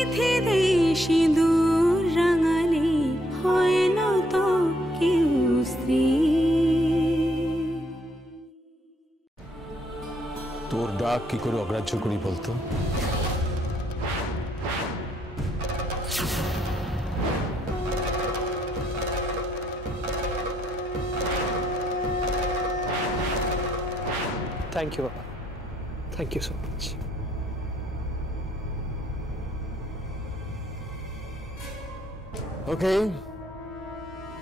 চিঠিতে সিঁদুর রাঙালে হয় না তো কেউ স্ত্রী। তোর ডাক কি করে অগ্রাহ্য করি বলতো? Thank you, Baba. Thank you so much. Okay,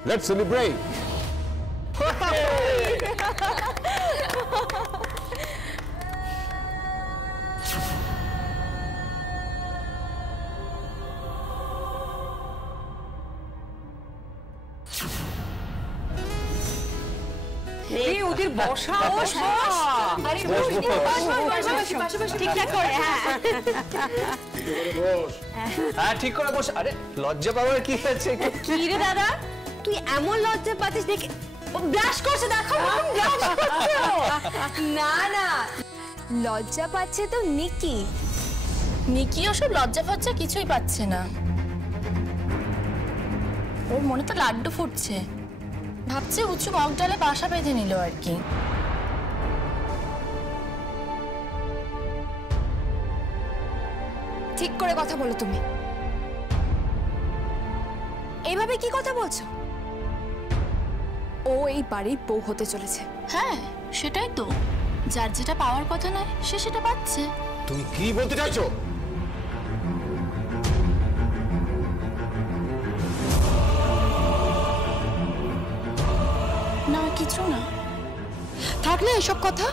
let's celebrate. ওদের বসা ঠিকঠাক করে। হ্যাঁ ঠিক করে বস। আরে লজ্জা পাওয়ার কি আছে? কি রে দাদা, তুই এমন লজ্জা পাচ্ছিস দেখে। ও ব্রাশ করছে, দেখো ব্রাশ করছে। না না, লজ্জা পাচ্ছে তো নিকি। নিকি ওসব লজ্জা ফজ্জা কিছুই পাচ্ছে না, ওর মনে তো লাড্ডু ফুটছে, ভাবছে উঁচু মগ ডালে বাসা বেঁধে নিল আর কি। ঠিক করে কথা বলো তুমি। এইভাবে কি কথা বলছো? ও এই বাড়ির বউ হতে চলেছে। হ্যাঁ সেটাই তো, যার যেটা পাওয়ার কথা নয় সে সেটা পাচ্ছে। তুমি কি বলতে চাইছো? না কিছু না। থাকলে এসব কথা,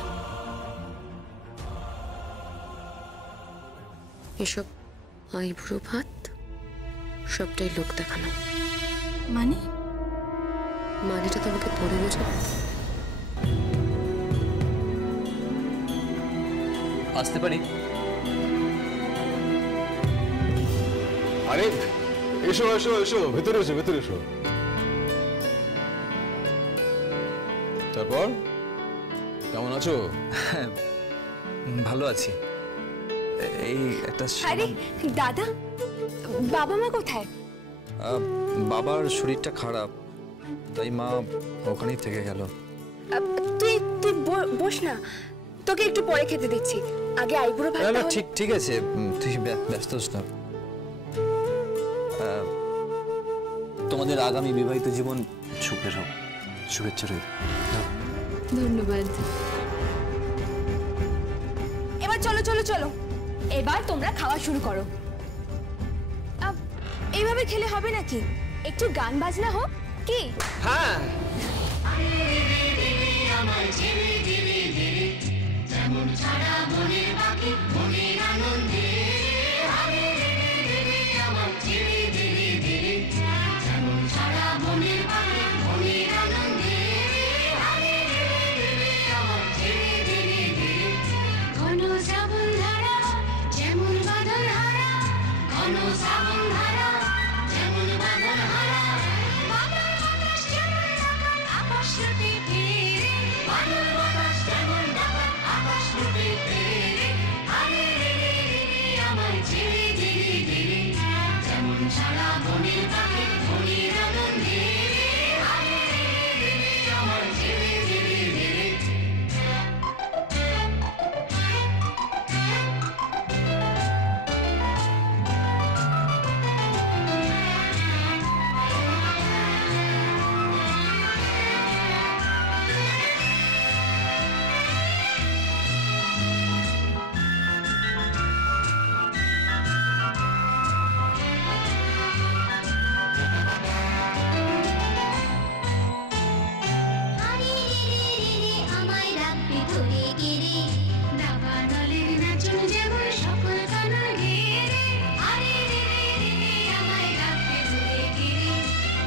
এসব আইবুড়ো ভাত সবটাই লোক দেখানো। মানে? মানেটা তোমাকে পরে বোঝাবো। আসতে পারি? আরে এসো এসো এসো, ভেতরে এসো, ভেতরে এসো। তারপর কেমন আছো? ভালো আছি। এই একটা আরে দাদা, বাবা মা কোথায়? বাবার শরীরটা খারাপ, তাই মা ওখানেই থেকে গেল। তুই তুই বস না, তোকে একটু পরে খেতে দিচ্ছি। আগে আইবুড়ো ভাত। না ঠিক ঠিক আছে, তুই ব্যস্ত হোস না। তোমাদের আগামী বিবাহিত জীবন সুখের হোক, শুভেচ্ছা রইল। ধন্যবাদ। এবার চলো চলো চলো, এবার তোমরা খাওয়া শুরু করো। এইভাবে খেলে হবে নাকি? একটু গান বাজনা হোক কি? হ্যাঁ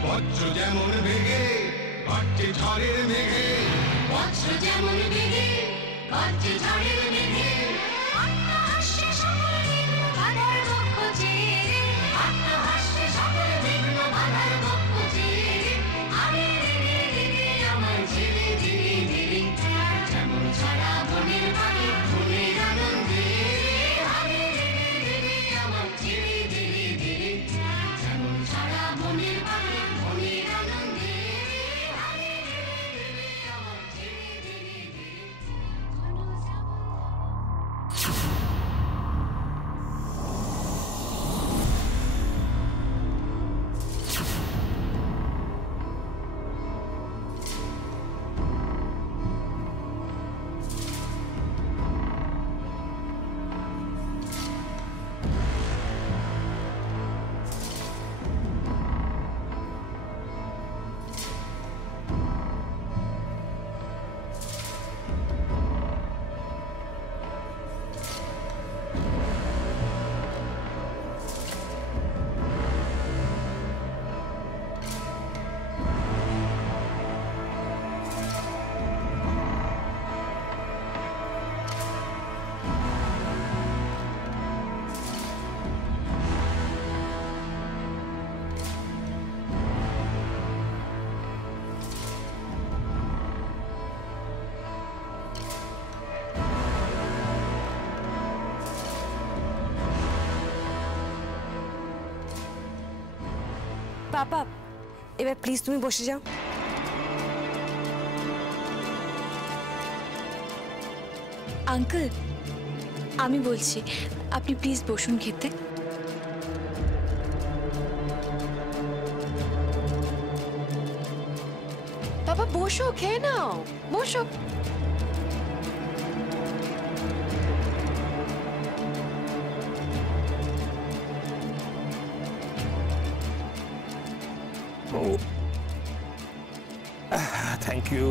বজ্র যেমন বেগে বাড়ছে ঝড়ের মেঘে, বজ্র যেমন বেগে বাড়ছে ঝড়ের মেঘে, আত্মহাস্যে সকল বিঘ্ন বাধার বক্ষ চিরে, আত্মহাস্যে সকল বিঘ্ন বাধার বক্ষ চিরে, আরে রে রে রে আমার ঝিরে ঝিরে ঝিরে, যেমন ছড়া বনের পাখি ফুলের আনন্দে, আরে রে রে রে আমার ঝিরে ঝিরে পাপা এবার প্লিজ তুমি বসে যাও। আঙ্কেল আমি বলছি আপনি প্লিজ বসুন খেতে। বাবা বসো, খেয়ে নাও, বসো। Thank you.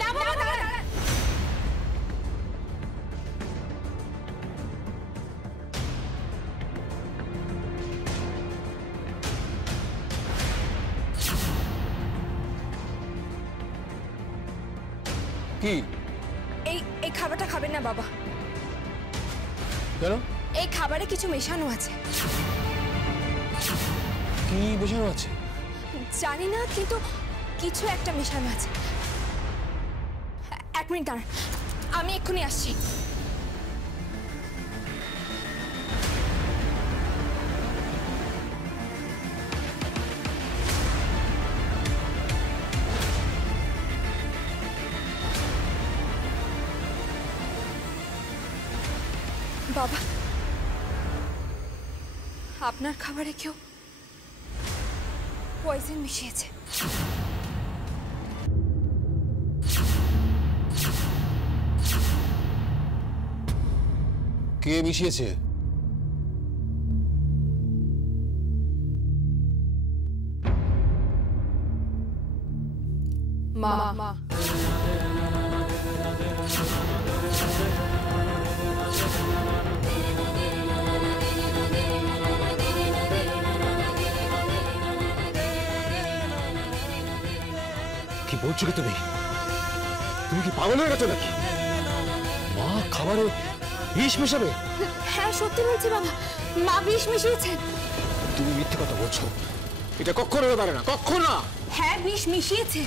না বাবা দাঁড়া। কি এই খাবারটা খাবেন না বাবা, কেন? এই খাবারে কিছু মেশানো আছে। কি বোঝানো আছে? জানি না কিন্তু কিছু একটা মেশানো আছে। এক মিনিট দাঁড়ান, আমি এক্ষুনি আসছি। বাবা আপনার খাবারে কেউ পয়জন মিশিয়েছে। কে মিশিয়েছে? মা কি বলছো কি তুমি? তুমি কি পাগল হয়ে গেছো নাকি? মা খাবারে বিষ মেশাবে? হ্যাঁ সত্যি বলছি বাবা, মা বিষ মিশিয়েছেন। তুমি মিথ্যে কথা বলছো, এটা কখনো হতে পারে না, কখনো না। হ্যাঁ বিষ মিশিয়েছে।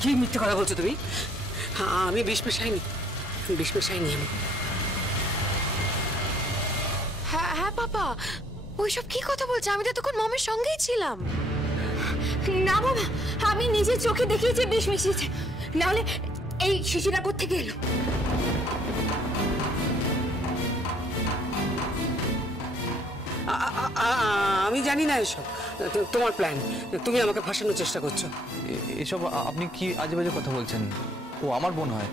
কি মিথ্যে কথা বলছো তুমি? আমি বিষ মেশাইনি, বিষ মেশাইনি আমি। হ্যাঁ হ্যাঁ পাপা, ওইসব কি কথা বলছে? আমি তো তখন মমের সঙ্গেই ছিলাম। না বাবা, আমি নিজের চোখে দেখিয়েছি বিষ মিশিয়েছে, নাহলে এই শিশিরা কোত্থেকে এলো? আমি জানি না এসব, তোমার প্ল্যান। তুমি আমাকে ফাঁসানোর চেষ্টা করছো। এসব আপনি কি আজে বাজে কথা বলছেন? ও আমার বোন হয়,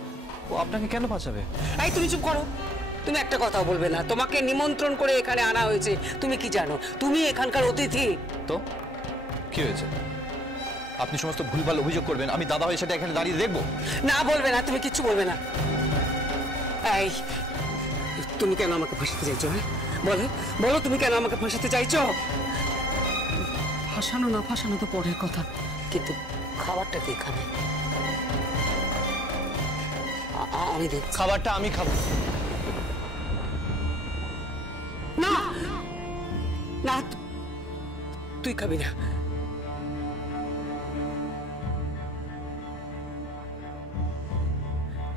ও আপনাকে কেন ফাঁসাবে? এই তুমি চুপ করো, তুমি একটা কথাও বলবে না। তোমাকে নিমন্ত্রণ করে এখানে আনা হয়েছে, তুমি কি জানো? তুমি এখানকার অতিথি। তো কি হয়েছে? আপনি সমস্ত ভুলভাল অভিযোগ করবেন, আমি দাদা হয়ে সেটা এখানে দাঁড়িয়ে দেখবো? না বলবে না, তুমি কিচ্ছু বলবে না। এই তুমি কেন আমাকে ফাঁসাতে চাইছো? হ্যাঁ বলো, বলো তুমি কেন আমাকে ফাঁসাতে চাইছো? ফাঁসানো না ফাঁসানো তো পরের কথা, কিন্তু খাবারটা কে খাবে? আমি দেখ, খাবারটা আমি খাবো। না না তুই খাবি না।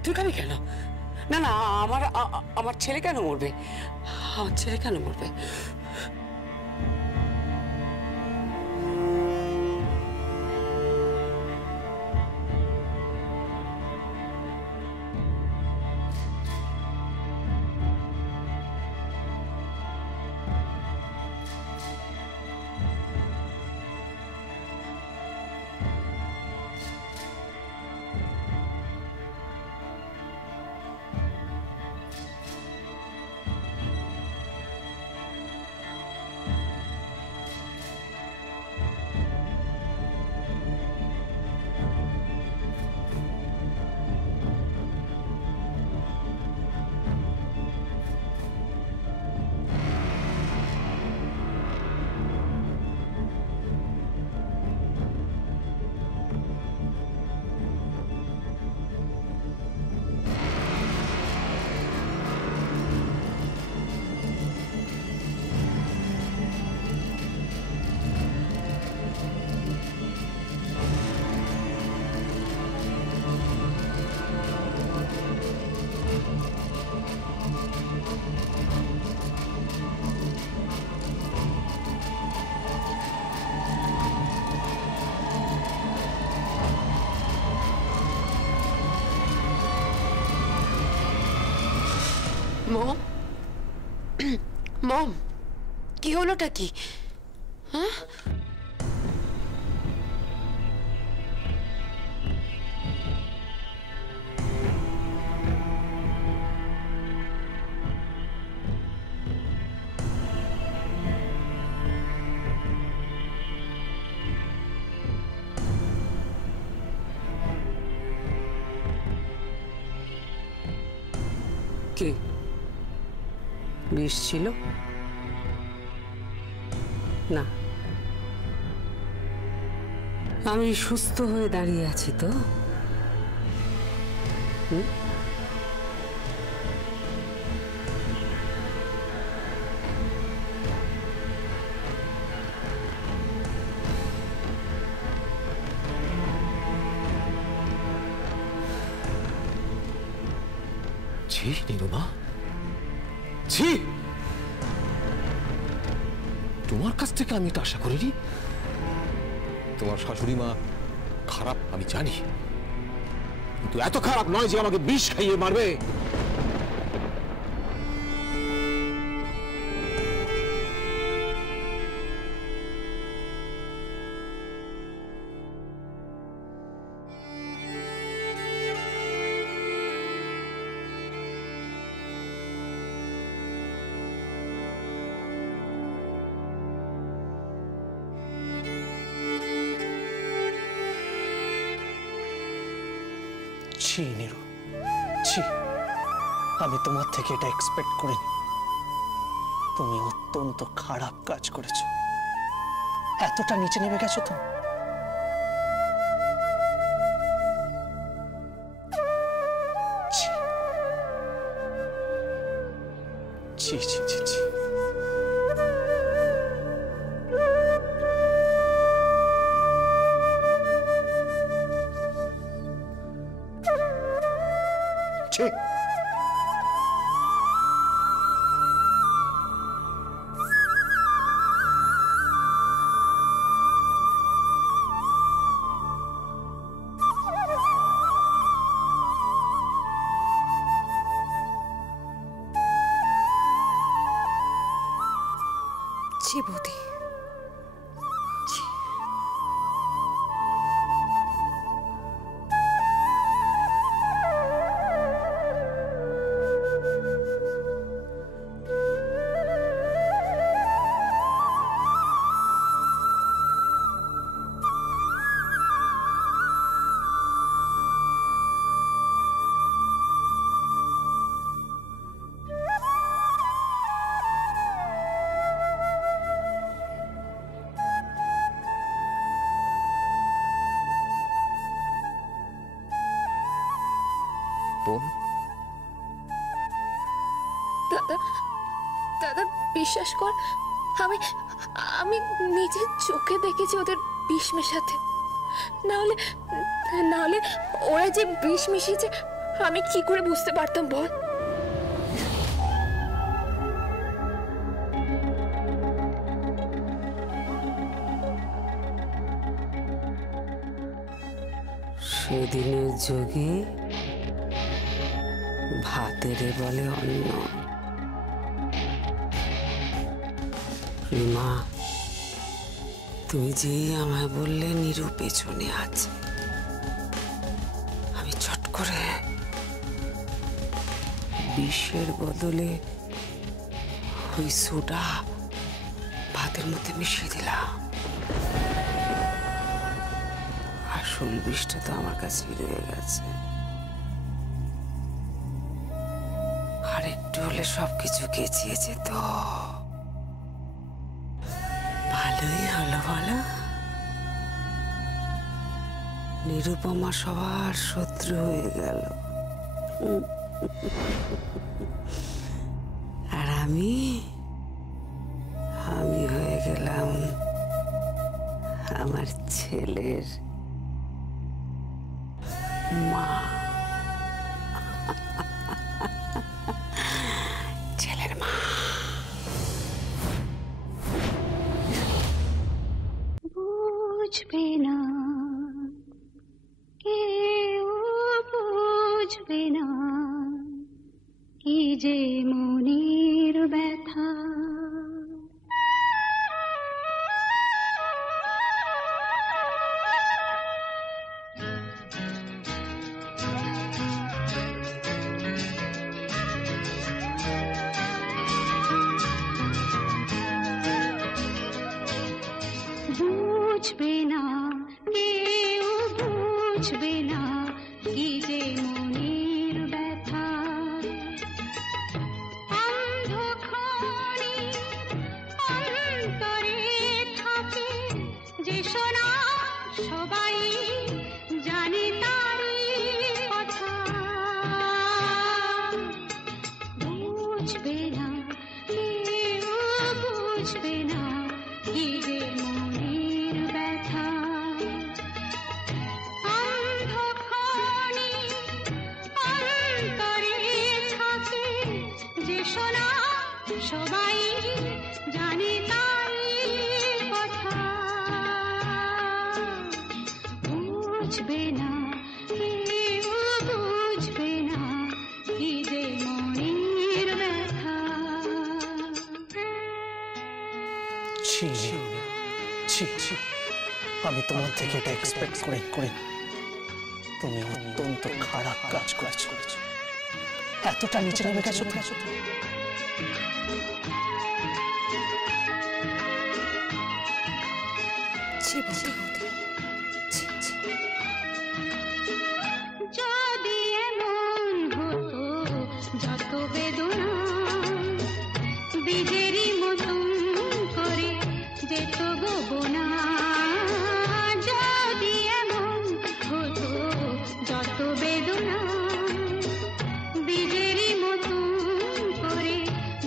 তুই খাবি কেন? না না, আমার ছেলে কেন মরবে? আমার ছেলে কেন মরবে? মম মম কি হলোটা কি? হ্যাঁ কে বিষ ছিল? না, আমি সুস্থ হয়ে দাঁড়িয়ে আছি তো। ছি নিরুমা, ছি, তোমার কাছ থেকে আমি এটা আশা করিনি। তোমার শাশুড়ি মা খারাপ আমি জানি, কিন্তু এত খারাপ নয় যে আমাকে বিষ খাইয়ে মারবে। ছি নিরু, ছি, আমি তোমার থেকে এটা এক্সপেক্ট করিনি। তুমি অত্যন্ত খারাপ কাজ করেছো, এতটা নিচে নেমে গেছো তো। ছি ছি ছি ছি। ছি। ছি বৌদি, বোন, দাদা দাদা বিশ্বাস কর, আমি আমি নিজের চোখে দেখেছি ওদের বিষ মেশাতে। নাহলে ওরা যে বিষ মিশিয়েছে আমি কি করে বুঝতে পারতাম বল? সেদিনের যোগে ভাতের বলে অন্ন। রিমা, তুমি যে আমায় বললে নিরু পেছনে আছে, আমি চট করে বিষের বদলে ওই সোডা ভাতের মধ্যে মিশিয়ে দিলাম। আসল বিষটা তো আমার কাছেই রয়ে গেছে। আর একটু হলে সবকিছু গেছিয়ে যেত। ভালোই হলো বলো, নিরুপমা সবার শত্রু হয়ে গেল। আর আমি হয়ে গেলাম আমার ছেলের মা। ছেলের মা। বুঝবে না কেউ, বুঝবে না কি যে বুঝবে না, কেউ বুঝবে না কি যে মনের ব্যথা। অন্ধক্ষণে অন্তরে থাকে যে শোনা, সবাই জানে তারই কথা। বুঝবে না, কেউ বুঝবে না কি যে মনের ব্যথা। অন্ধক্ষণে অন্তরে থাকে যে শোনা, সবাই জানে তারই কথা। বুঝবে না, কেউ বুঝবে না কি যে মনের ব্যথা। ছি ছি ছি, আমি তোমার থেকে এটা এক্সপেক্ট করি। তুমি অত্যন্ত খারাপ কাজ করেছো, এতটা নিচে নেমে গেছো। যদি এমন হতো যত বেদনা বীজেরই মতন করে যেত গোবনা। যদি এমন হতো যত বেদনা বীজেরই মতন করে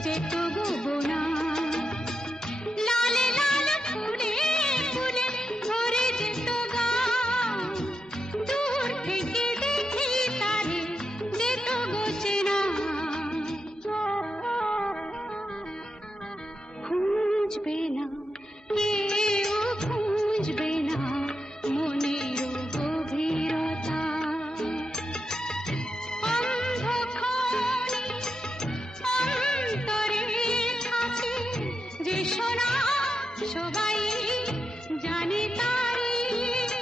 যেত গোবনা। লালে লাল ফুলে ফুলে ভরে যেত গান, দূর থেকে দেখি তারে যেত গোচেনা। খুঁজবে না, কেউ খুঁজবে না মনের গভীরতা। অন্ধক্ষণে অন্তরে থাকে যে শোনা, সবাই জানে তারই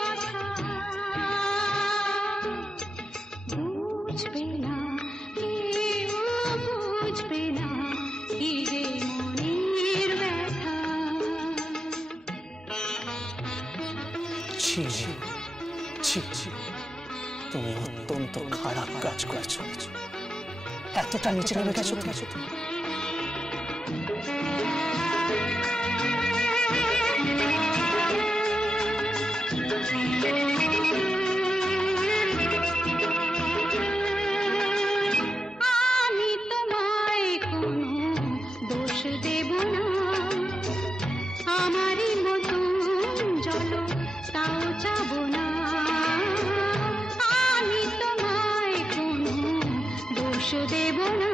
কথা। বুঝবে না, কেউ বুঝবে না কি যে মনের ব্যথা। ছি ছি ছি, তুমি অত্যন্ত খারাপ কাজ করেছো, এতটা নিচে নেমে গেছো। আমি তোমায় কোনো দোষ দেব না, আমারই মতন চলো তাও যাব না। আমি তোমায় কোনো দোষ দেব না,